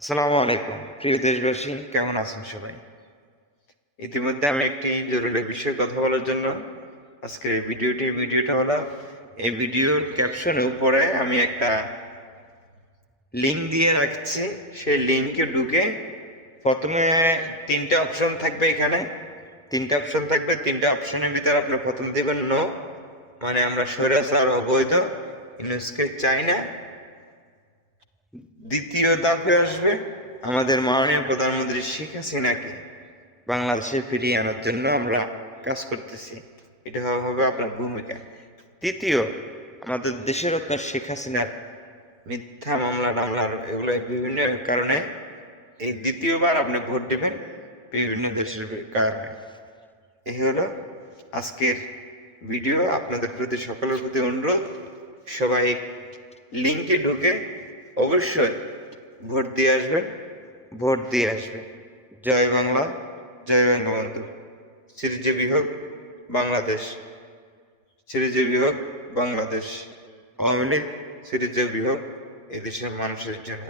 আসসালামু আলাইকুম। প্রিয় দেশবাসী, কেমন আছেন সবাই? ইতিমধ্যে আমি একটি জরুরি বিষয়ে কথা বলার জন্য আজকের এই ভিডিওটি, ভিডিওটা হলো, এই ভিডিওর ক্যাপশনের উপরে আমি একটা লিঙ্ক দিয়ে রাখছি। সেই লিঙ্কে ঢুকে প্রথমে তিনটা অপশন থাকবে এখানে। তিনটা অপশন থাকবে, তিনটা অপশনের ভিতরে আপনি প্রথম দেবেন নো মানে আমরা স্বৈরাচার, অবৈধ ইউনেস্কো চাই না। দ্বিতীয় ধাপে আসবে আমাদের মাননীয় প্রধানমন্ত্রী শেখ হাসিনাকে বাংলাদেশে ফিরিয়ে আনার জন্য আমরা কাজ করতেছি। এটা হবে আপনার ভূমিকা। তৃতীয়, আমাদের দেশের আপনার শেখ হাসিনার মিথ্যা মামলা টামলার এগুলো বিভিন্ন কারণে এই দ্বিতীয়বার আপনি ভোট দেবেন বিভিন্ন দেশের কারণে। এই হলো আজকের ভিডিও। আপনাদের প্রতি সকলের প্রতি অনুরোধ, সবাই লিঙ্কে ঢুকে অবশ্যই ভোট দিয়ে আসবেন, ভোট দিয়ে আসবেন। জয় বাংলা, জয় বঙ্গবন্ধু। চিরজীবী হোক বাংলাদেশ চিরজীবী হোক বাংলাদেশ। আওয়ামী লীগ চিরজীবী হোক এদেশের মানুষের জন্য।